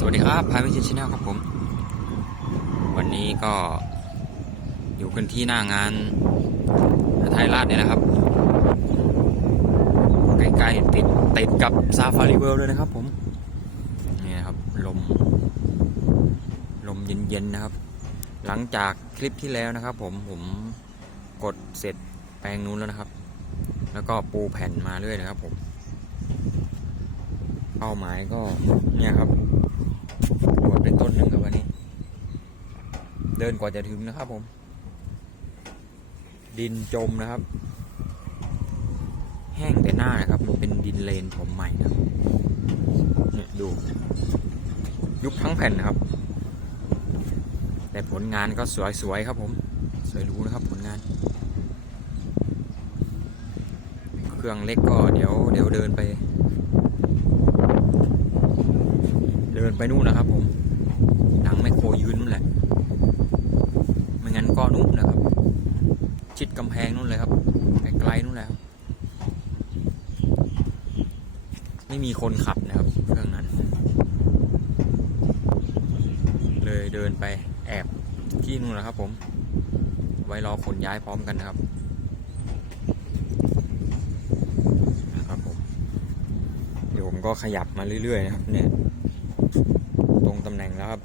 สวัสดีครับพายวิชิตชแนลครับผม วันนี้ก็อยู่กันที่หน้างานไทยราชเนี่ยนะครับ ใกล้ๆติดติดกับซาฟารีเวิลด์เลยนะครับผม นี่นะครับ ลม ลมเย็น ๆ นะครับ หลังจากคลิปที่แล้วนะครับผมผมกดเสร็จแปลงนู้นแล้วนะครับ แล้วก็ปูแผ่นมาเรื่อยนะครับผมเป้าหมายก็เนี่ยครับวชเป็นต้นหนึ่งครับวันนี้ เดินกว่าจะถึงนะครับผม ดินจมนะครับ แห้งแต่หน้านะครับ มันเป็นดินเลนผมใหม่นะครับเนี่ยดู ยุบทั้งแผ่นนะครับ แต่ผลงานก็สวยๆครับผม สวยรู้นะครับผลงาน เครื่องเล็กก็เดี๋ยวเดี๋ยวเดินไป เดินไปนู่นนะครับผมหลังไม่โครยืนนู่นแหละ ไม่งั้นก็นู่นนะครับ ชิด กำแพงนู่นเลยครับไกลๆนู่นและครับไม่มีคนขับนะครับเครื่องนั้น เลยเดินไปแอบที่นู่นนะครับผม ไว้รอขนย้ายพร้อมกันนะครับนะครับผมเดี๋ยวผมก็ขยับมาเรื่อยๆนะครับ เนี่ย ตรงตำแหน่งแล้วครับ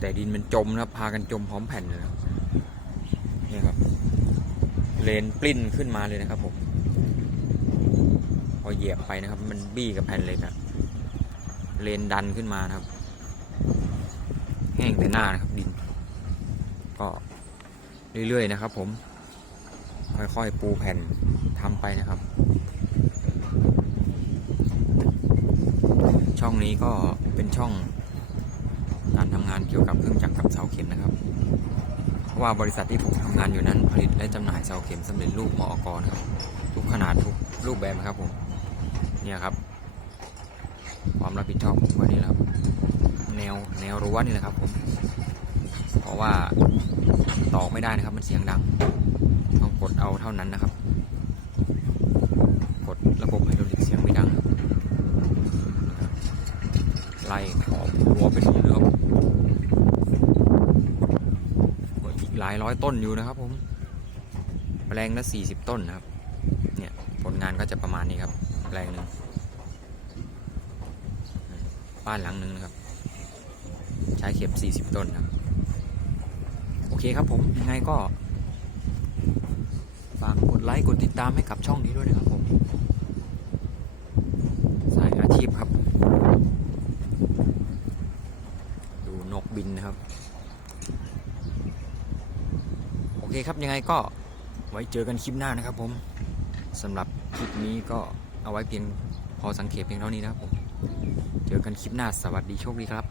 แต่ดินมันจมนะครับ พากันจมพร้อมแผ่นเลยครับ นี่ครับ เลนปลิ้นขึ้นมาเลยนะครับผม พอเหยียบไปนะครับ มันบี้กับแผ่นเหล็กอะเลนดันขึ้นมานะครับ แห้งแต่หน้านะครับดิน ก็เรื่อยๆนะครับ ผม ค่อยๆปูแผ่นทำไปนะครับ ช่องนี้ก็เป็นช่องการทำงานเกี่ยวกับเครื่องจักรกับเสาเข็มนะครับ ว่าบริษัทที่ผมทำงานอยู่นั้นผลิตและจำหน่ายเสาเข็มสำเร็จรูปมอกนครับ ทุกขนาดทุกรูปแบบครับผมเนี่ยครับ ความรับผิดชอบผมวันนี้และครับแนวแนวรั้วนี่แหละครับผมเพราะว่าตอกไม่ได้นะครับ มันเสียงดังต้องกดเอาเท่านั้นนะครับ กดระบบไฮดรอลิกเสียงไม่ดังครับไล่ขอบรั้วไปทีเรับก็อีก หลายร้อยต้นอยู่นะครับ ผมแปลงละสี่สิบต้นนะครับ เนี่ยผลงานก็จะประมาณนี้ครับ แปลงหนึ่งบ้านหลังหนึ่งนะครับ ใช้เข็บสี่สิบต้นครับ โอเคครับผมยังไงก็ฝากกดไลค์กดติดตามให้กับช่องนี้ด้วยนะครับผม สายอาชีพครับ ดูนกบินนะครับ เคครับยังไงก็ไว้เจอกันคลิปหน้านะครับผมสำหรับคลิปนี้ก็เอาไว้เพียงพอสังเกตเพียงเท่านี้นะครับผมเจอกันคลิปหน้าสวัสดีโชคดีครับ